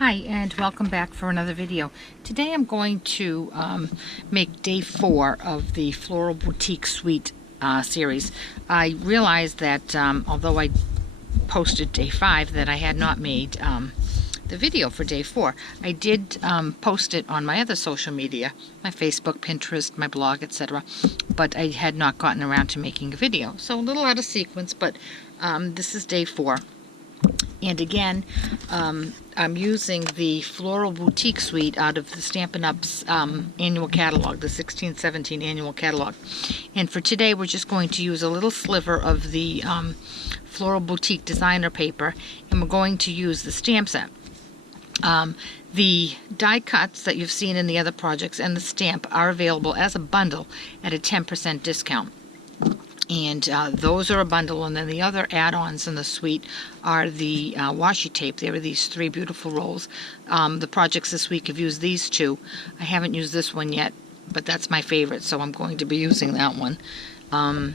Hi, and welcome back for another video. Today I'm going to make day 4 of the Floral Boutique Suite series. I realized that although I posted day 5 that I had not made the video for day 4. I did post it on my other social media, my Facebook, Pinterest, my blog, etc. But I had not gotten around to making a video. So a little out of sequence, but this is day 4. And again, I'm using the Floral Boutique Suite out of the Stampin' Up's annual catalog, the 16-17 annual catalog. And for today, we're just going to use a little sliver of the Floral Boutique designer paper, and we're going to use the stamp set. The die cuts that you've seen in the other projects and the stamp are available as a bundle at a 10% discount. And those are a bundle, and then the other add-ons in the suite are the washi tape. There are these 3 beautiful rolls. The projects this week have used these 2. I haven't used this one yet, but that's my favorite, so I'm going to be using that one. And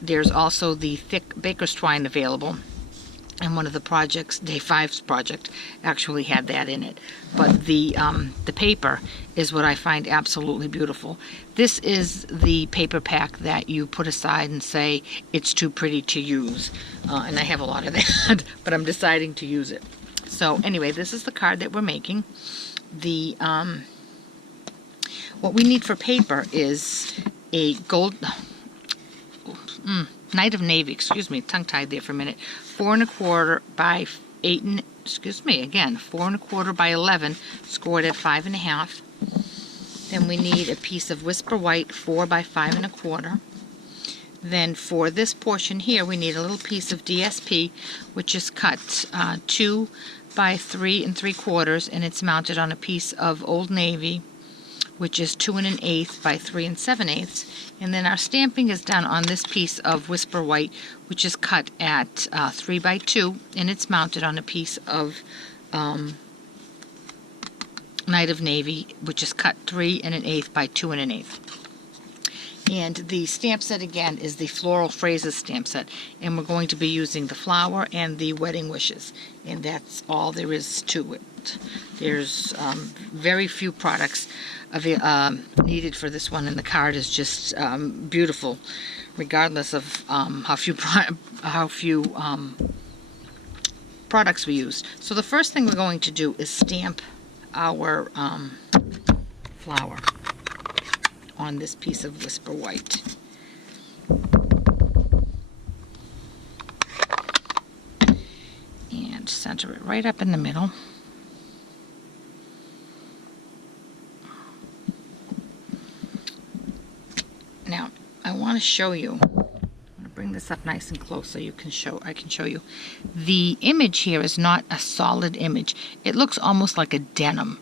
there's also the thick baker's twine available. And one of the projects, day 5's project, actually had that in it. But the paper is what I find absolutely beautiful. This is the paper pack that you put aside and say, it's too pretty to use. And I have a lot of that, but I'm deciding to use it. So anyway, this is the card that we're making. The what we need for paper is a gold... Night of Navy, excuse me, tongue-tied there for a minute. 4 1/4 by 8, 4 1/4 by 11, scored at 5 1/2. Then we need a piece of Whisper White, 4 by 5 1/4. Then for this portion here, we need a little piece of DSP, which is cut 2 by 3 3/4, and it's mounted on a piece of Old Navy, which is 2 1/8 by 3 7/8. And then our stamping is done on this piece of Whisper White, which is cut at 3 by 2, and it's mounted on a piece of Night of Navy, which is cut 3 1/8 by 2 1/8. And the stamp set again is the Floral Phrases stamp set, and we're going to be using the flower and the wedding wishes, and that's all there is to it. There's very few products needed for this one, and the card is just beautiful, regardless of how few products we used. So the first thing we're going to do is stamp our flower on this piece of Whisper White. And center it right up in the middle. Now, I want to show you, I'm going to bring this up nice and close so I can show you. The image here is not a solid image. It looks almost like a denim.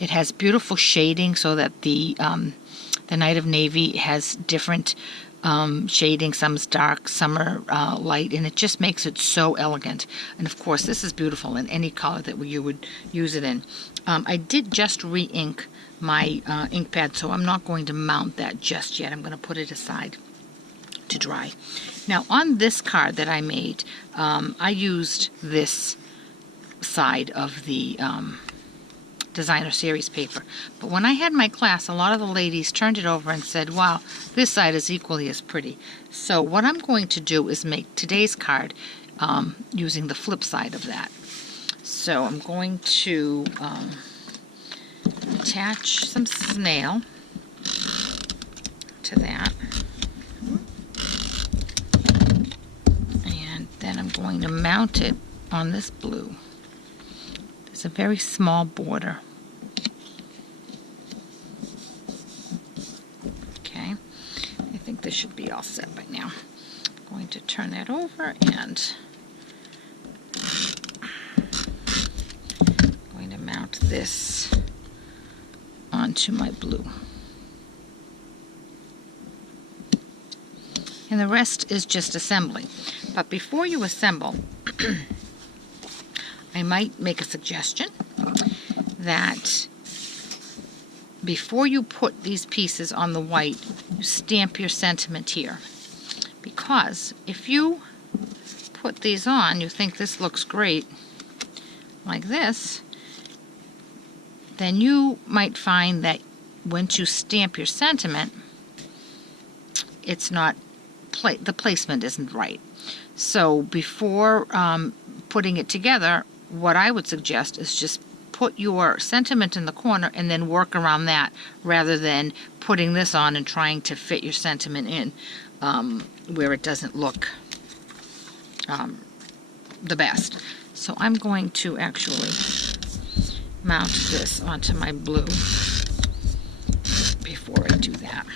It has beautiful shading so that the Night of Navy has different shading. Some's dark, some are light, and it just makes it so elegant. And of course, this is beautiful in any color that you would use it in. I did just re-ink my ink pad, so I'm not going to mount that just yet. I'm going to put it aside to dry. Now, on this card that I made, I used this side of the designer series paper. But when I had my class, a lot of the ladies turned it over and said, wow, this side is equally as pretty. So what I'm going to do is make today's card using the flip side of that. So I'm going to attach some snail to that. And then I'm going to mount it on this blue. There's a very small border. Okay, I think this should be all set by now. I'm going to turn that over, and I'm going to mount this onto my blue. And the rest is just assembling. But before you assemble, I might make a suggestion that before you put these pieces on the white, you stamp your sentiment here. Because if you put these on, you think this looks great like this, then you might find that once you stamp your sentiment, it's not, the placement isn't right. So before putting it together, what I would suggest is just put your sentiment in the corner and then work around that, rather than putting this on and trying to fit your sentiment in where it doesn't look the best. So I'm going to actually mount this onto my blue before I do that.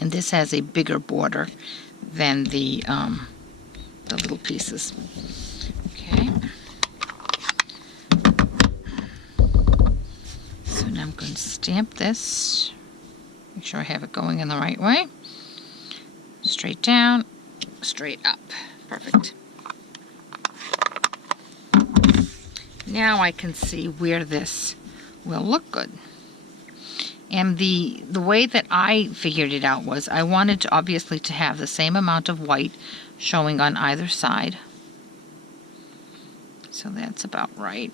And this has a bigger border than the little pieces. Okay. So now I'm going to stamp this. Make sure I have it going in the right way. Straight down, straight up. Perfect. Now I can see where this will look good. And the way that I figured it out was I wanted to obviously to have the same amount of white showing on either side. So that's about right.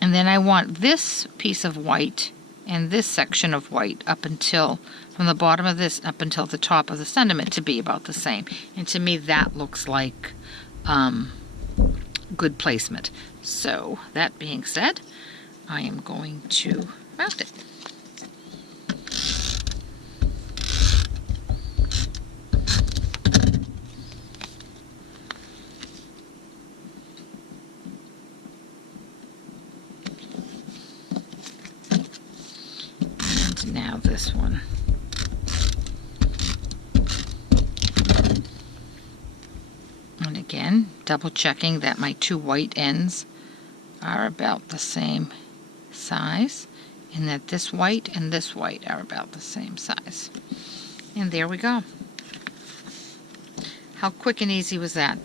And then I want this piece of white and this section of white up until, from the bottom of this up until the top of the sentiment, to be about the same. And to me that looks like good placement. So that being said, I am going to mount it. And now this one. And again, double checking that my two white ends are about the same size, and that this white and this white are about the same size. And there we go. How quick and easy was that?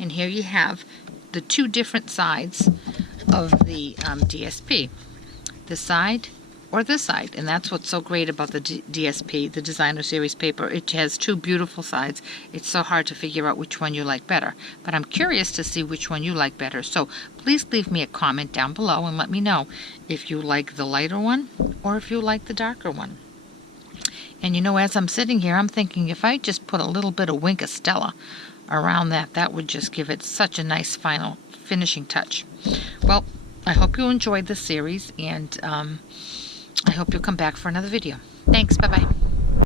And here you have the two different sides of the DSP. This side or this side. And that's what's so great about the DSP, the Designer Series paper. It has two beautiful sides. It's so hard to figure out which one you like better. But I'm curious to see which one you like better. So please leave me a comment down below and let me know if you like the lighter one or if you like the darker one. And you know, as I'm sitting here, I'm thinking if I just put a little bit of Wink of Stella around that, that would just give it such a nice final finishing touch. Well, I hope you enjoyed this series, and I hope you'll come back for another video. Thanks. Bye-bye.